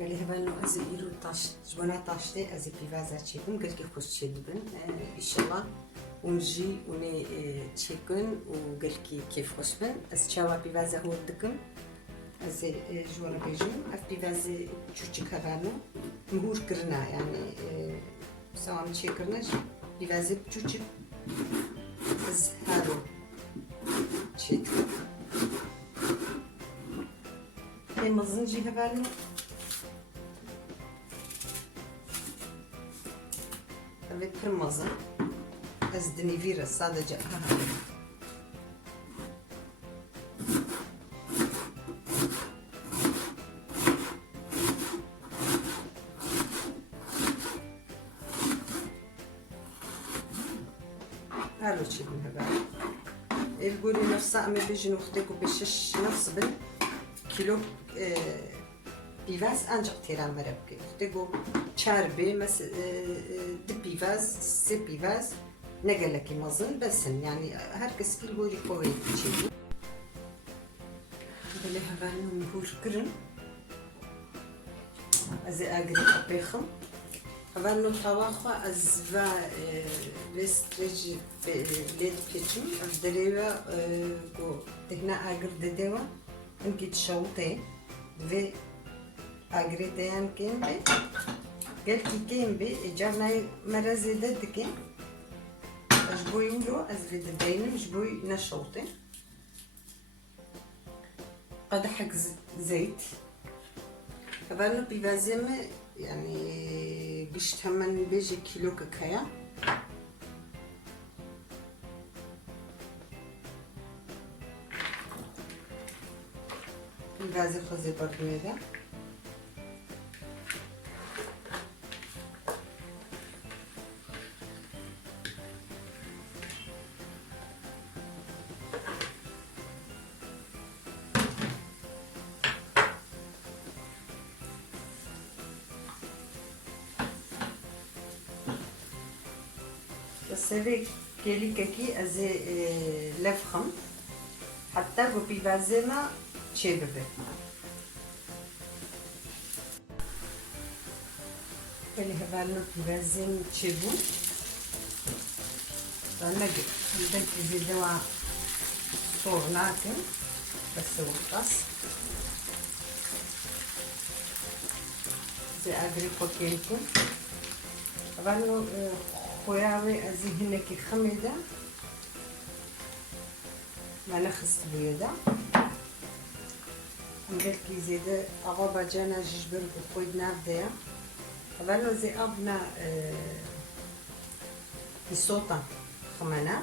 قال هبانو از ایرو تاش جوانا تاشته از پیوازا چیکن گل که خوش چیدبن انشالله اونجی اونه چیکن و گل که کیف خوش بن از چاوا پیوازا هود دکم از جوانا بیجم اف پیوازا چوچک هبانو مهور کرنا یعنی سوام چیکرنش پیوازا چوچک از هارو چیکن مزنجی هبانو ve kırmızı az denevira sadece هالو تشيل هذا يقولي نفس عمي بيجي نختكو بشش نفس بن كيلو پیواز ancak tiran merhaba ki. Bu çarbi mes dipivaz, sepivaz ne geleki mazın besin yani herkes kil gori koyuyor içi. Böyle havanı mehur kırın. Az agri kapıxım. Havanı tavağa az va vestreji led keçim. Az dereva bu tehna agri dedeva. Enkit şavte ve agredeyan kembe gel ki kembe canay marazede dike ajboyulo azvede deynim jboy nashote قدح زيت هبانو بيفازمه يعني قشت همن بيجي كيلو كاكايا بيفازي خوزي برميدا سوي كيلي كاكي ازي لفخم حتى بو بيفازيما تشيببه اللي هبالو بيفازيم تشيبو فنجي عندك زيدوا صورناكم بس وقص زي اغريكو كيلكو هبالو خوياوي ازي هناكي خميدة ما نخص بيدا عندكي زيادة أغابة جانا ججبر بخويدنا بدايا هبالو زي أبنا بصوتا خمانا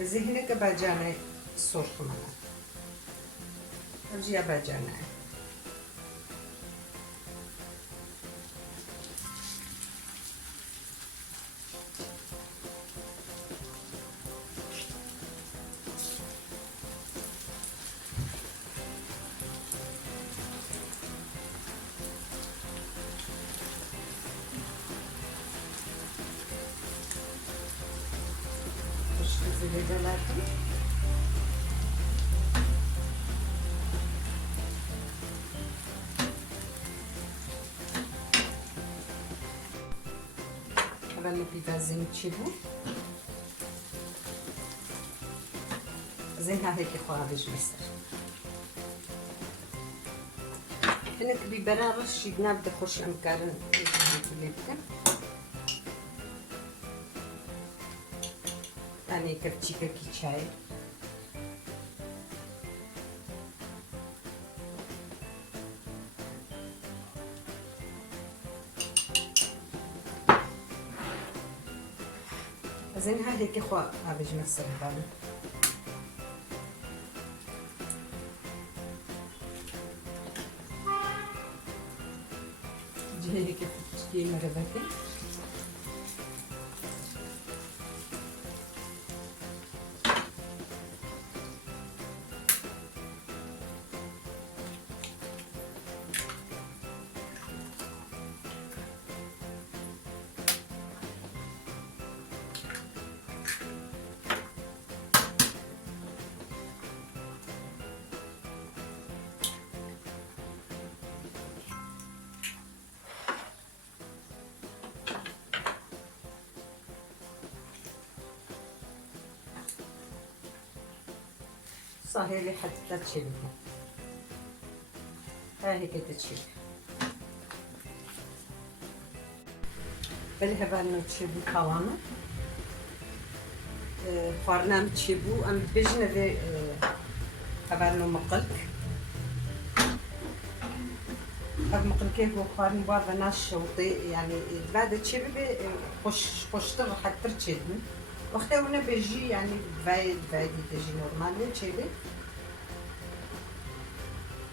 وزي هناك باجانا صور خمانا أجي باجانا زبادة هبالو بيفازيم تشيبو زينها هيك خوها بيج مصر هناك ببرابش جناب دخوش أمكارن ليبتن أنا كرتيكا كي شاي زين هذه كي خوا هذا جمس البال جهي كيف تشتي مربكي صاهي لي حتى تشيبها. ها هي كتشيب. بالها بانو تشيبو كوانا. خوارنام تشيبو ام بجنا ذي هبانو مقلك. هب مقلكيه خوارن بابا ناش شوطي يعني بعد تشيبي خوش تر حتى تشيبن. وقتها وانا بيجي يعني بعيد تجي نورمال تشيبي.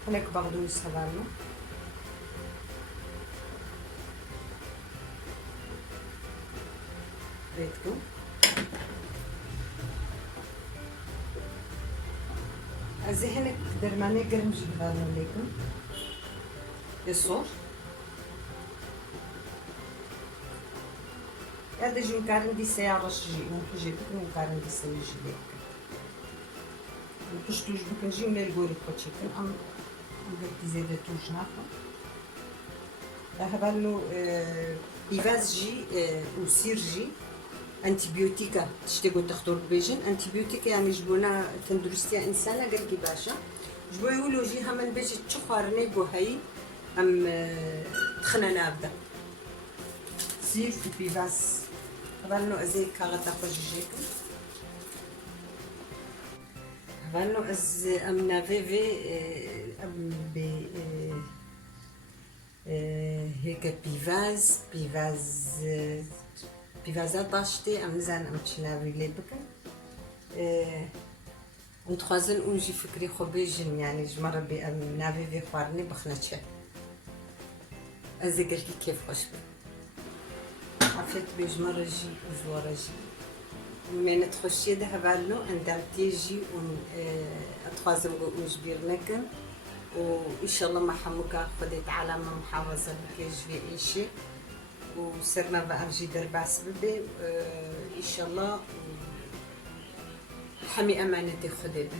هناك بغدونس هبانو. ريتكو. زي هناك درماني قرمج هبانو ليكم. الصور. هذا جي مكارن دي سيارة شجي ممكن جيبك مكارن دي سيارة جيبك ممكن توجبك نجي من الجوري كوتشيكن أم قلت زيادة توج نافع هبالو بيفاز جي وسير جي أنتيبيوتيكا تشتغو تخطر بيجن أنتيبيوتيكا يعني جبونا تندرستيا إنسانة قلقي باشا جبو يقولوا جي همن بيجي تشخارني بو هاي أم تخنا نابدا سير وبيفاز هبالو أزي كاغتا خوجيجيكم هبالو أز أم نافيفي أم بي هيك بيفازا طاشتي أم زان أم تشنافي لي بكا ونتخوازن ونجي فكري خبيجن يعني جمرة بي أم نافيفي خوارني بخنتشا أزي قلتي كيف خوشبه عفيت بجمرة جي وجورة جي من تخشي ده هبالو عندما تيجي أتخوازن ونجبير نكن وإن شاء الله ما حموكا خديت علامة محافظة بكيج في إيشي وصرنا بقى نجي دربع سببي إن شاء الله حمي أمانتي خدي به